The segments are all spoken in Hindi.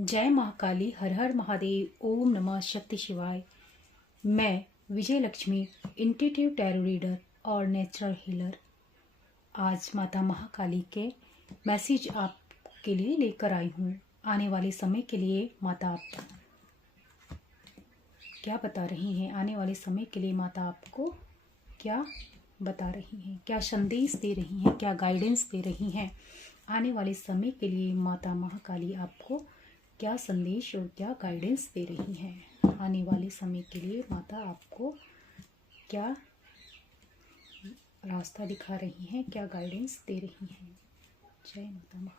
जय महाकाली, हर हर महादेव, ओम नमः शक्ति शिवाय। मैं विजय लक्ष्मी, इंट्यूटिव टैरो रीडर और नेचुरल हीलर, आज माता महाकाली के मैसेज आपके लिए लेकर आई हूँ। आने वाले समय के लिए माता आप क्या बता रही हैं, आने वाले समय के लिए माता आपको क्या बता रही हैं, क्या संदेश दे रही हैं, क्या गाइडेंस दे रही हैं। आने वाले समय के लिए माता महाकाली आपको क्या संदेश और क्या गाइडेंस दे रही हैं। आने वाले समय के लिए माता आपको क्या रास्ता दिखा रही हैं, क्या गाइडेंस दे रही हैं। जय माता महाकाली।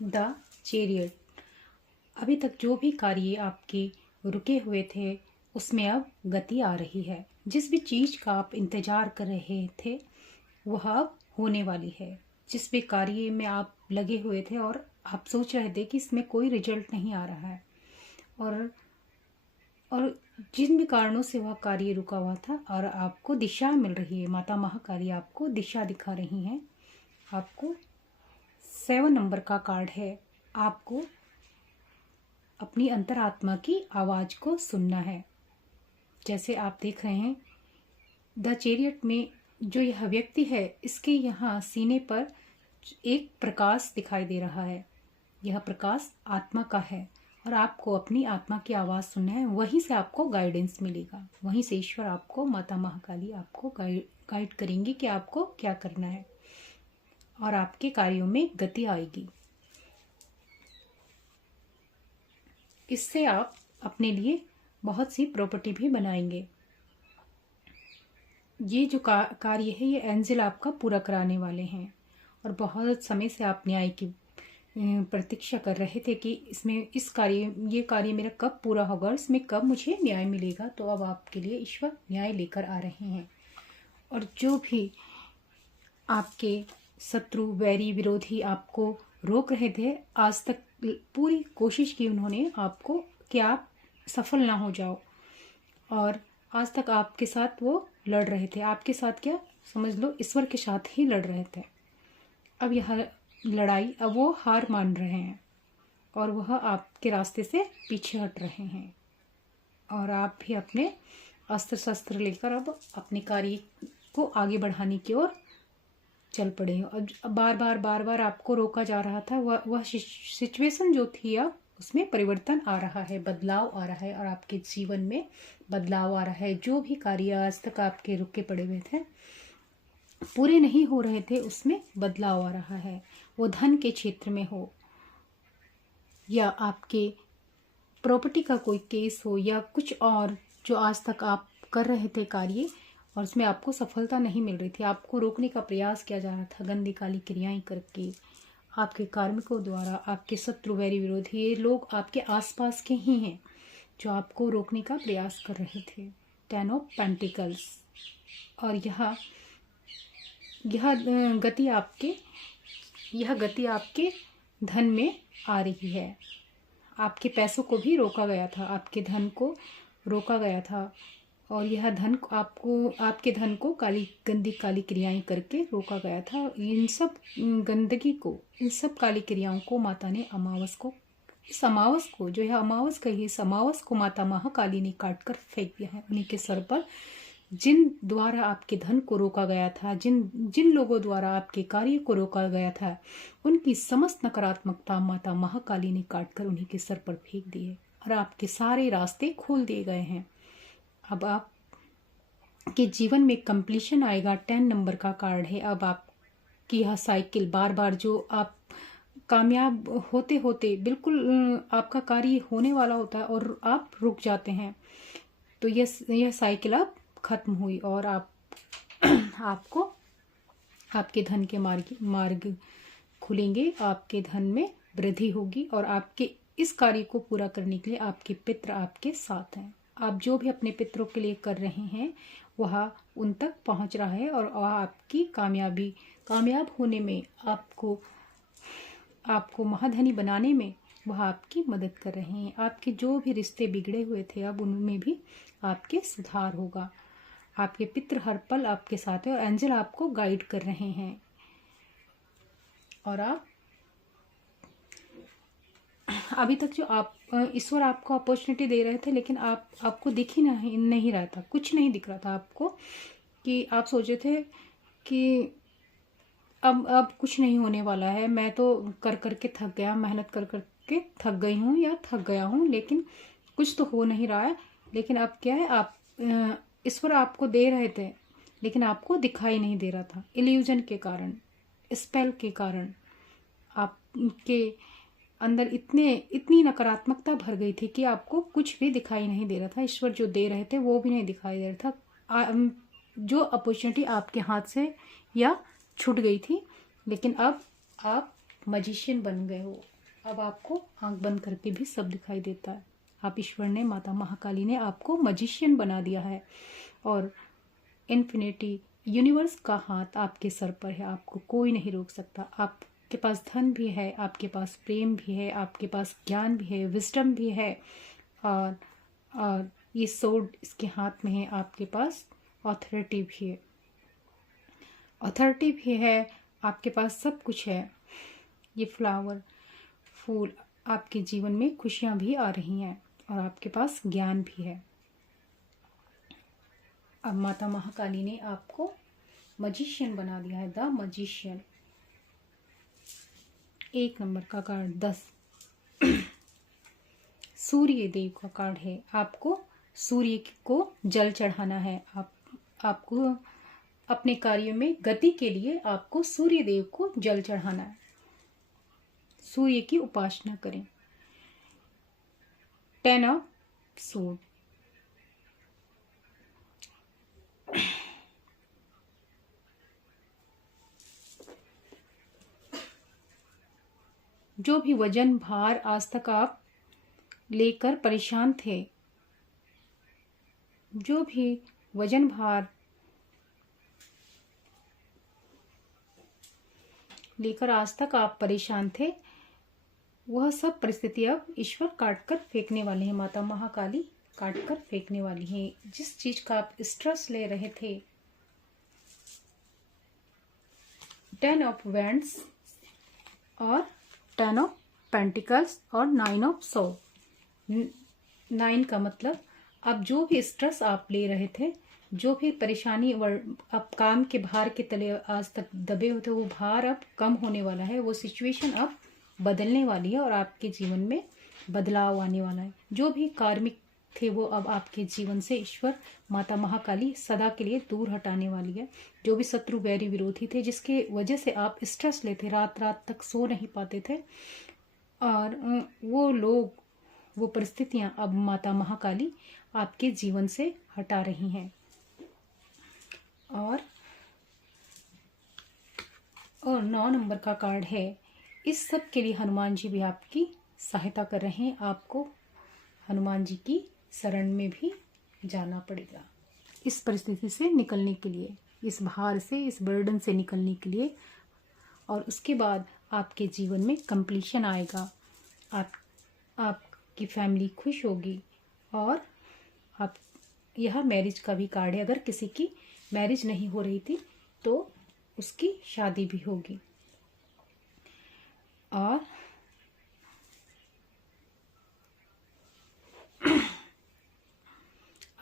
The chariot. अभी तक जो भी कार्य आपके रुके हुए थे उसमें अब गति आ रही है। जिस भी चीज का आप इंतजार कर रहे थे वह अब होने वाली है। जिस भी कार्य में आप लगे हुए थे और आप सोच रहे थे कि इसमें कोई रिजल्ट नहीं आ रहा है, और जिन भी कारणों से वह कार्य रुका हुआ था और आपको दिशा मिल रही है, माता महाकाली आपको दिशा दिखा रही हैं। आपको 7 नंबर का कार्ड है। आपको अपनी अंतरात्मा की आवाज को सुनना है। जैसे आप देख रहे हैं द चैरियट में जो यह व्यक्ति है, इसके यहाँ सीने पर एक प्रकाश दिखाई दे रहा है। यह प्रकाश आत्मा का है और आपको अपनी आत्मा की आवाज़ सुनना है। वहीं से आपको गाइडेंस मिलेगा, वहीं से ईश्वर आपको, माता महाकाली आपको गाइड करेंगे कि आपको क्या करना है और आपके कार्यों में गति आएगी। इससे आप अपने लिए बहुत सी प्रॉपर्टी भी बनाएंगे। ये जो कार्य है ये एंजल आपका पूरा कराने वाले हैं और बहुत समय से आप न्याय की प्रतीक्षा कर रहे थे कि इसमें ये कार्य मेरा कब पूरा होगा, इसमें कब मुझे न्याय मिलेगा। तो अब आपके लिए ईश्वर न्याय लेकर आ रहे हैं। और जो भी आपके शत्रु, वैरी, विरोधी आपको रोक रहे थे, आज तक पूरी कोशिश की उन्होंने आपको कि आप सफल ना हो जाओ, और आज तक आपके साथ वो लड़ रहे थे। आपके साथ क्या समझ लो, ईश्वर के साथ ही लड़ रहे थे। अब यह लड़ाई, अब वो हार मान रहे हैं और वह आपके रास्ते से पीछे हट रहे हैं और आप भी अपने अस्त्र शस्त्र लेकर अब अपने कार्य को आगे बढ़ाने की ओर चल पड़े। और बार बार आपको रोका जा रहा था, वह सिचुएशन जो थी अब उसमें परिवर्तन आ रहा है, बदलाव आ रहा है, और आपके जीवन में बदलाव आ रहा है। जो भी कार्य आज तक आपके रुके पड़े हुए थे, पूरे नहीं हो रहे थे, उसमें बदलाव आ रहा है। वो धन के क्षेत्र में हो, या आपके प्रॉपर्टी का कोई केस हो, या कुछ और जो आज तक आप कर रहे थे कार्य और उसमें आपको सफलता नहीं मिल रही थी, आपको रोकने का प्रयास किया जा रहा था गंदी काली क्रियाएं करके, आपके कार्मिकों द्वारा, आपके शत्रु वैरी विरोधी, ये लोग आपके आसपास के ही हैं जो आपको रोकने का प्रयास कर रहे थे। 10 ऑफ पेंटिकल्स। और यह गति आपके धन में आ रही है। आपके पैसों को भी रोका गया था, आपके धन को रोका गया था, और यह धन आपके धन को गंदी काली क्रियाएं करके रोका गया था। इन सब गंदगी को, इन सब काली क्रियाओं को माता ने इस अमावस को जो है अमावस कही, इस अमावस को माता महाकाली ने काट कर फेंक दिया है उन्हीं के सर पर। जिन द्वारा आपके धन को रोका गया था, जिन लोगों द्वारा आपके कार्य को रोका गया था, उनकी समस्त नकारात्मकता माता महाकाली ने काट कर उन्हीं के सर पर फेंक दी है, और आपके सारे रास्ते खोल दिए गए हैं। अब आप के जीवन में कंप्लीशन आएगा। 10 नंबर का कार्ड है। अब आपकी यह साइकिल बार बार, जो आप कामयाब होते होते बिल्कुल आपका कार्य होने वाला होता है और आप रुक जाते हैं, तो यह साइकिल अब खत्म हुई, और आपको आपके धन के मार्ग खुलेंगे, आपके धन में वृद्धि होगी, और आपके इस कार्य को पूरा करने के लिए आपके पितृ आपके साथ हैं। आप जो भी अपने पितरों के लिए कर रहे हैं वह उन तक पहुंच रहा है, और वह आपकी कामयाब होने में, आपको महाधनी बनाने में वह आपकी मदद कर रहे हैं। आपके जो भी रिश्ते बिगड़े हुए थे, अब उनमें भी आपके सुधार होगा। आपके पितृ हर पल आपके साथ है, और एंजल आपको गाइड कर रहे हैं, और आप अभी तक जो ईश्वर आपको अपॉर्चुनिटी दे रहे थे, लेकिन आपको दिख ही नहीं रहा था, कुछ नहीं दिख रहा था आपको, कि आप सोचे थे कि अब कुछ नहीं होने वाला है, मैं तो कर करके थक गया, मेहनत कर करके थक गई हूँ या थक गया हूँ, लेकिन कुछ तो हो नहीं रहा है। लेकिन अब क्या है, ईश्वर आपको दे रहे थे, लेकिन आपको दिखाई नहीं दे रहा था। इल्यूजन के कारण, स्पेल के कारण आपके अंदर इतनी नकारात्मकता भर गई थी कि आपको कुछ भी दिखाई नहीं दे रहा था। ईश्वर जो दे रहे थे वो भी नहीं दिखाई दे रहा था। जो अपॉर्चुनिटी आपके हाथ से या छूट गई थी, लेकिन अब आप मजिशियन बन गए हो। अब आपको आंख बंद करके भी सब दिखाई देता है। आप ईश्वर ने, माता महाकाली ने आपको मजिशियन बना दिया है, और इन्फिनिटी यूनिवर्स का हाथ आपके सर पर है, आपको कोई नहीं रोक सकता। आपके पास धन भी है, आपके पास प्रेम भी है, आपके पास ज्ञान भी है, विजडम भी है, और ये सोर्ड इसके हाथ में है। आपके पास ऑथोरिटी भी है, आपके पास सब कुछ है। ये फ्लावर, फूल, आपके जीवन में खुशियां भी आ रही हैं, और आपके पास ज्ञान भी है। अब माता महाकाली ने आपको मजिशियन बना दिया है, द मजिशियन। 1 नंबर का कार्ड 10 सूर्य देव का कार्ड है। आपको सूर्य को जल चढ़ाना है। आपको अपने कार्य में गति के लिए आपको सूर्य देव को जल चढ़ाना है। सूर्य की उपासना करें। 10 ऑफ सोर्ड। जो भी वजन भार आज तक आप लेकर परेशान थे, जो भी वजन भार लेकर आज तक आप परेशान थे, वह सब परिस्थिति अब ईश्वर काट कर फेंकने वाले हैं। माता महाकाली काट कर फेंकने वाली है। जिस चीज का आप स्ट्रेस ले रहे थे, 10 ऑफ वैंड्स और 10 ऑफ पेंटिकल्स और 9 ऑफ सॉर्ड। 9 का मतलब अब जो भी स्ट्रेस आप ले रहे थे, जो भी परेशानी अब काम के भार के तले आज तक दबे होते, वो भार अब कम होने वाला है। वो सिचुएशन अब बदलने वाली है और आपके जीवन में बदलाव आने वाला है। जो भी कार्मिक थे वो अब आपके जीवन से ईश्वर माता महाकाली सदा के लिए दूर हटाने वाली है। जो भी शत्रु वैरी विरोधी थे, जिसके वजह से आप स्ट्रेस लेते, रात रात तक सो नहीं पाते थे, और वो लोग, वो परिस्थितियां अब माता महाकाली आपके जीवन से हटा रही हैं। और 9 नंबर का कार्ड है। इस सब के लिए हनुमान जी भी आपकी सहायता कर रहे हैं। आपको हनुमान जी की शरण में भी जाना पड़ेगा इस परिस्थिति से निकलने के लिए, इस भार से, इस बर्डन से निकलने के लिए। और उसके बाद आपके जीवन में कंप्लीशन आएगा, आपकी फैमिली खुश होगी। और आप, यह मैरिज का भी कार्ड है। अगर किसी की मैरिज नहीं हो रही थी तो उसकी शादी भी होगी। और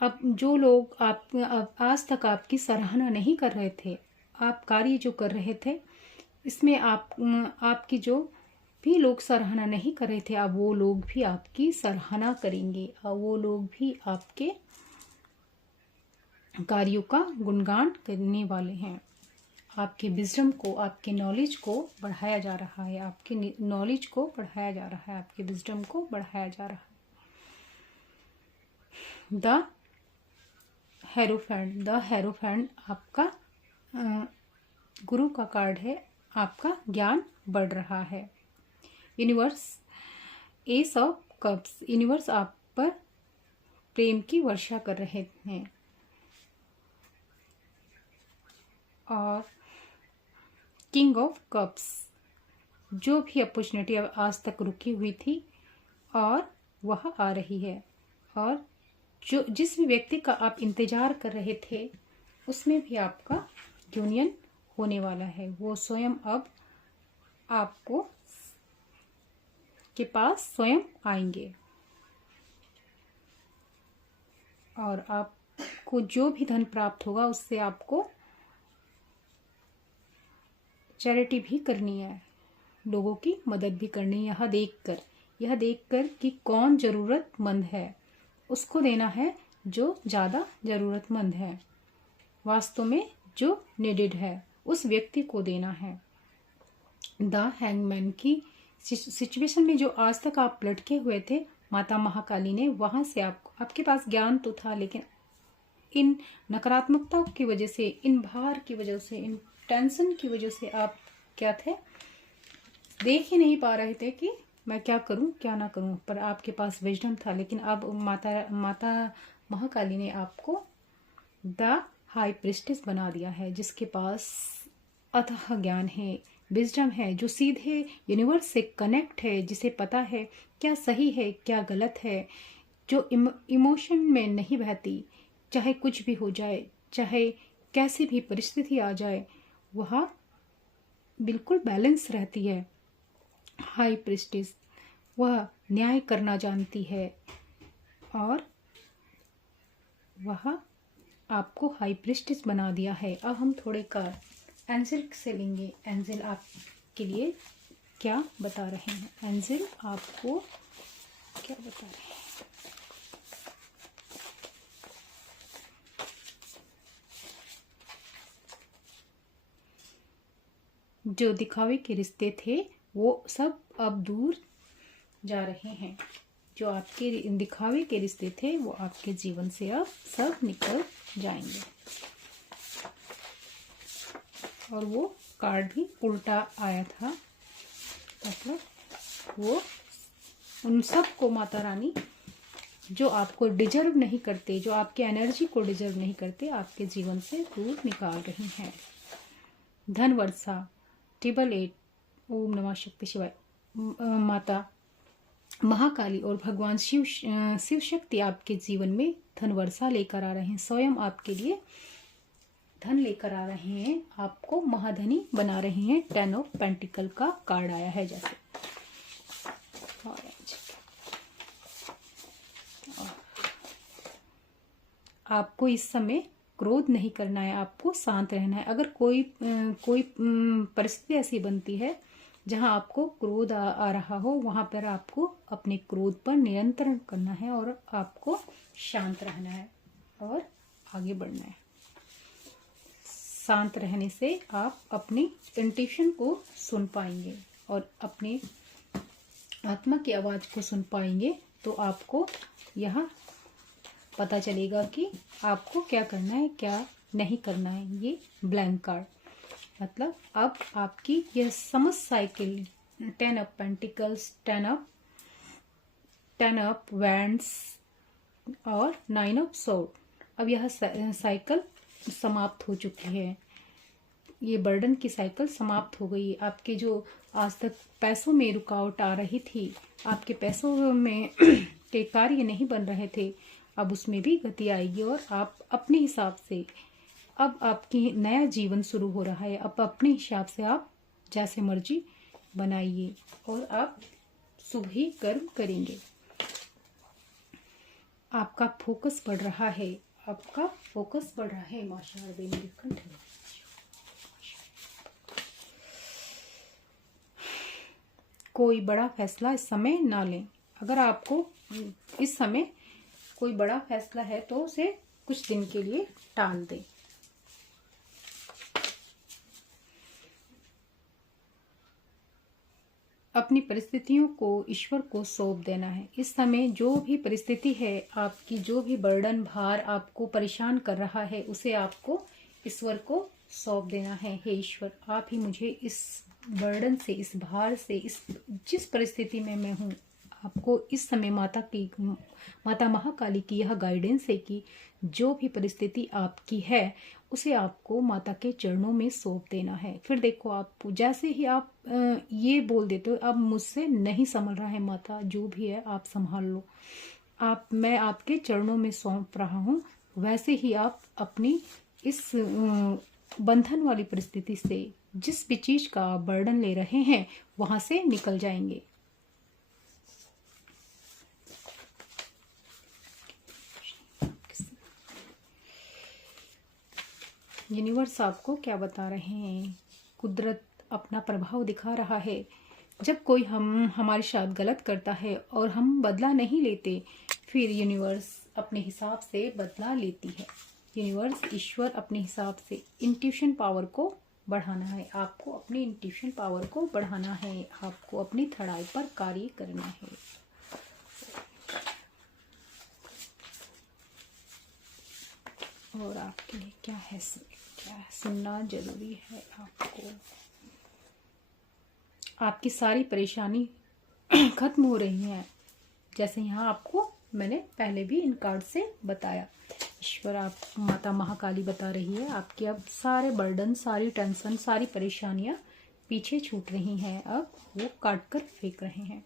अब जो लोग अब आज तक आपकी सराहना नहीं कर रहे थे, आप कार्य जो कर रहे थे, इसमें आपकी जो भी लोग सराहना नहीं कर रहे थे, अब वो लोग भी आपकी सराहना करेंगे और वो लोग भी आपके कार्यों का गुणगान करने वाले हैं। आपके विजडम को, आपके नॉलेज को बढ़ाया जा रहा है, आपके नॉलेज को बढ़ाया जा रहा है, आपके विजडम को बढ़ाया जा रहा है। द हेरोफेंट, द हेरोफेंट आपका गुरु का कार्ड है। आपका ज्ञान बढ़ रहा है। Universe, S of cups, universe आप पर प्रेम की वर्षा कर रहे हैं। और किंग ऑफ कप्स, जो भी अपॉर्चुनिटी आज तक रुकी हुई थी और वह आ रही है। और जो जिस भी व्यक्ति का आप इंतजार कर रहे थे, उसमें भी आपका यूनियन होने वाला है। वो स्वयं अब आपको के पास स्वयं आएंगे। और आपको जो भी धन प्राप्त होगा, उससे आपको चैरिटी भी करनी है, लोगों की मदद भी करनी है। यह देखकर कि कौन ज़रूरतमंद है, उसको देना है जो ज़्यादा ज़रूरतमंद है। वास्तव में जो नीडेड है, उस व्यक्ति को देना है। द हैंगमैन की सिचुएशन में जो आज तक आप लटके हुए थे, माता महाकाली ने वहां से आपके पास ज्ञान तो था, लेकिन इन नकारात्मकताओं की वजह से, इन भार की वजह से, इन टेंशन की वजह से आप क्या थे, देख ही नहीं पा रहे थे कि मैं क्या करूं क्या ना करूं। पर आपके पास विजडम था। लेकिन अब माता महाकाली ने आपको द हाई प्रिस्टेस बना दिया है, जिसके पास अथाह ज्ञान है, विजडम है, जो सीधे यूनिवर्स से कनेक्ट है, जिसे पता है क्या सही है क्या गलत है, जो इमोशन में नहीं बहती, चाहे कुछ भी हो जाए, चाहे कैसी भी परिस्थिति आ जाए, वह बिल्कुल बैलेंस रहती है। हाई प्रिस्टेस, वह न्याय करना जानती है और वह आपको हाई प्रिस्टेस बना दिया है। अब हम थोड़े कार्ड एंजल से लेंगे। एंजल आपके लिए क्या बता रहे हैं? एंजल आपको क्या बता रहे हैं? जो दिखावे के रिश्ते थे वो सब अब दूर जा रहे हैं। जो आपके दिखावे के रिश्ते थे वो आपके जीवन से अब सब निकल जाएंगे। और वो कार्ड भी उल्टा आया था, मतलब वो उन सब को माता रानी जो आपको डिजर्व नहीं करते, जो आपके एनर्जी को डिजर्व नहीं करते, आपके जीवन से दूर निकाल रही हैं। धन वर्षा 888, ओम नमः शक्ति शिवाय। माता महाकाली और भगवान शिव शक्ति आपके जीवन में धन वर्षा लेकर आ रहे हैं। स्वयं आपके लिए धन लेकर आ रहे हैं, आपको महाधनी बना रहे हैं। 10 ऑफ पेंटिकल का कार्ड आया है जैसे। आपको इस समय क्रोध नहीं करना है, आपको शांत रहना है। अगर कोई परिस्थिति ऐसी बनती है जहां आपको क्रोध आ रहा हो, वहां पर आपको अपने क्रोध पर नियंत्रण करना है और आपको शांत रहना है और आगे बढ़ना है। शांत रहने से आप अपनी इंट्यूशन को सुन पाएंगे और अपने आत्मा की आवाज को सुन पाएंगे। तो आपको यह पता चलेगा कि आपको क्या करना है, क्या नहीं करना है। ये ब्लैंक कार्ड मतलब अब आपकी यह समस्त cycle 10 of pentacles, 10 of wands और 9 ऑफ सोर्ड, अब यह साइकिल समाप्त हो चुकी है। ये बर्डन की साइकिल समाप्त हो गई। आपके जो आज तक पैसों में रुकावट आ रही थी, आपके पैसों में के कार्य नहीं बन रहे थे, अब उसमें भी गति आएगी और आप अपने हिसाब से, अब आपकी नया जीवन शुरू हो रहा है। अब अपने हिसाब से आप जैसे मर्जी बनाइए और आप शुभ ही कर्म करेंगे। आपका फोकस बढ़ रहा है, आपका फोकस बढ़ रहा है। माशाअल्लाह मेरे कंठ में कोई बड़ा फैसला इस समय ना लें। अगर आपको इस समय कोई बड़ा फैसला है तो उसे कुछ दिन के लिए टाल दें। अपनी परिस्थितियों को ईश्वर को सौंप देना है। इस समय जो भी परिस्थिति है, आपकी जो भी बर्डन भार आपको परेशान कर रहा है, उसे आपको ईश्वर को सौंप देना है। हे ईश्वर, आप ही मुझे इस बर्डन से, इस भार से, इस जिस परिस्थिति में मैं हूँ, आपको इस समय माता महाकाली की यह गाइडेंस है कि जो भी परिस्थिति आपकी है उसे आपको माता के चरणों में सौंप देना है। फिर देखो, आप जैसे ही आप ये बोल देते हो अब मुझसे नहीं संभल रहा है माता, जो भी है आप संभाल लो, मैं आपके चरणों में सौंप रहा हूँ, वैसे ही आप अपनी इस बंधन वाली परिस्थिति से, जिस भी चीज का आप बर्डन ले रहे हैं, वहां से निकल जाएंगे। यूनिवर्स आपको क्या बता रहे हैं? कुदरत अपना प्रभाव दिखा रहा है। जब कोई हमारे साथ गलत करता है और हम बदला नहीं लेते, फिर यूनिवर्स अपने हिसाब से बदला लेती है। यूनिवर्स, ईश्वर अपने हिसाब से इंट्यूशन पावर को बढ़ाना है। आपको अपनी इंट्यूशन पावर को बढ़ाना है, आपको अपनी थड़ाई पर कार्य करना है। और आपके लिए क्या है, क्या सुनना जरूरी है आपको। आपकी सारी परेशानी खत्म हो रही है, जैसे यहाँ आपको मैंने पहले भी इन कार्ड से बताया। ईश्वर, आप माता महाकाली बता रही है, आपके अब सारे बर्डन, सारी टेंशन, सारी परेशानियां पीछे छूट रही हैं, अब वो काट कर फेंक रहे हैं।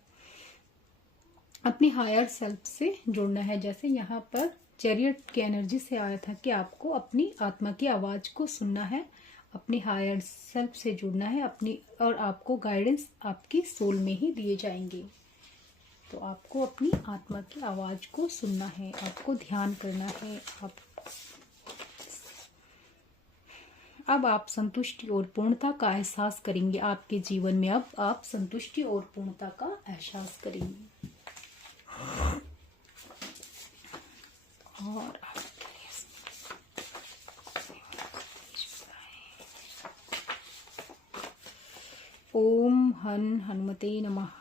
अपनी हायर सेल्फ से जुड़ना है। जैसे यहाँ पर चैरियट की एनर्जी से आया था कि आपको अपनी आत्मा की आवाज को सुनना है, अपनी हायर सेल्फ से जुड़ना है अपनी, और आपको गाइडेंस आपकी सोल में ही दिए जाएंगे। तो आपको अपनी आत्मा की आवाज को सुनना है, आपको ध्यान करना है। अब आप संतुष्टि और पूर्णता का एहसास करेंगे आपके जीवन में। अब आप संतुष्टि और पूर्णता का एहसास करेंगे। और ओम हन हनुमते नमः।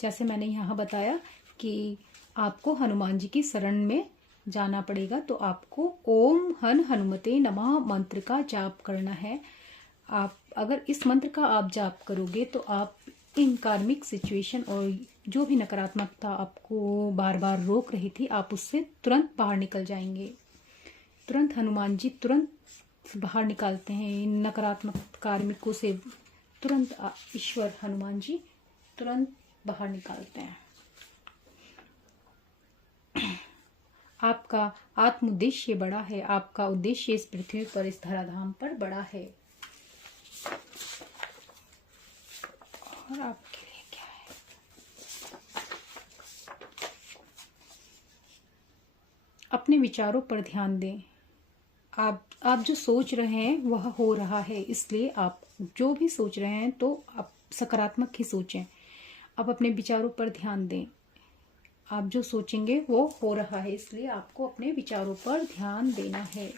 जैसे मैंने यहाँ बताया कि आपको हनुमान जी की शरण में जाना पड़ेगा, तो आपको ओम हन हनुमते नमः मंत्र का जाप करना है। आप अगर इस मंत्र का आप जाप करोगे तो आप इन कार्मिक सिचुएशन और जो भी नकारात्मकता आपको बार बार रोक रही थी, आप उससे तुरंत बाहर निकल जाएंगे। तुरंत हनुमान जी तुरंत बाहर निकालते हैं इन नकारात्मक कार्मिकों से। तुरंत ईश्वर हनुमान जी तुरंत बाहर निकालते हैं। आपका आत्म उद्देश्य बड़ा है, आपका उद्देश्य इस पृथ्वी पर, इस धराधाम पर बड़ा है। और आपके लिए क्या है? अपने विचारों पर ध्यान दें। आप जो सोच रहे हैं वह हो रहा है, इसलिए आप जो भी सोच रहे हैं तो आप सकारात्मक ही सोचें। आप अपने विचारों पर ध्यान दें। आप जो सोचेंगे वो हो रहा है, इसलिए आपको अपने विचारों पर ध्यान देना है।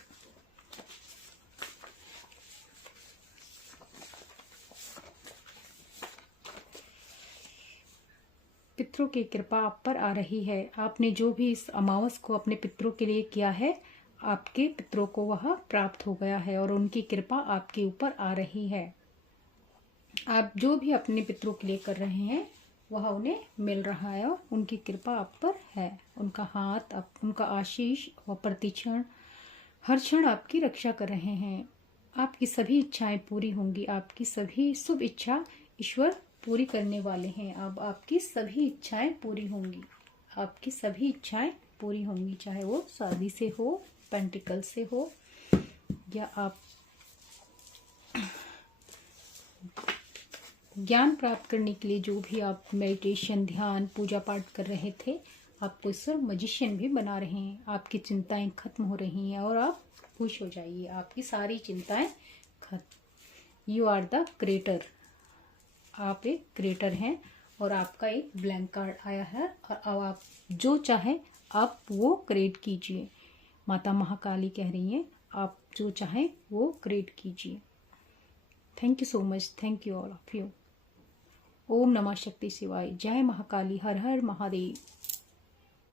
पितरों की कृपा आप पर आ रही है। आपने जो भी इस अमावस को अपने पितरों के लिए किया है, आपके पितरों को वह प्राप्त हो गया है और उनकी कृपा आपके ऊपर आ रही है। आप जो भी अपने पितरों के लिए कर रहे हैं वह उन्हें मिल रहा है और उनकी कृपा आप पर है। उनका हाथ, उनका आशीष व प्रतिक्षण हर क्षण आपकी रक्षा कर रहे हैं। आपकी सभी इच्छाएं पूरी होंगी। आपकी सभी शुभ इच्छा ईश्वर पूरी करने वाले हैं। अब आपकी सभी इच्छाएं पूरी होंगी। आपकी सभी इच्छाएं पूरी होंगी, चाहे वो शादी से हो, पेंटिकल से हो, या आप ज्ञान प्राप्त करने के लिए जो भी आप मेडिटेशन, ध्यान, पूजा पाठ कर रहे थे, आपको ईश्वर मैजिशियन भी बना रहे हैं। आपकी चिंताएं खत्म हो रही हैं और आप खुश हो जाइए। आपकी सारी चिंताएं खत्म। You are the creator. आप एक क्रिएटर हैं और आपका एक ब्लैंक कार्ड आया है और अब आप जो चाहें आप वो क्रिएट कीजिए। माता महाकाली कह रही हैं, आप जो चाहें वो क्रिएट कीजिए। Thank you so much. Thank you all of you. ओम नमः शक्ति शिवाय। जय महाकाली। हर हर महादेव।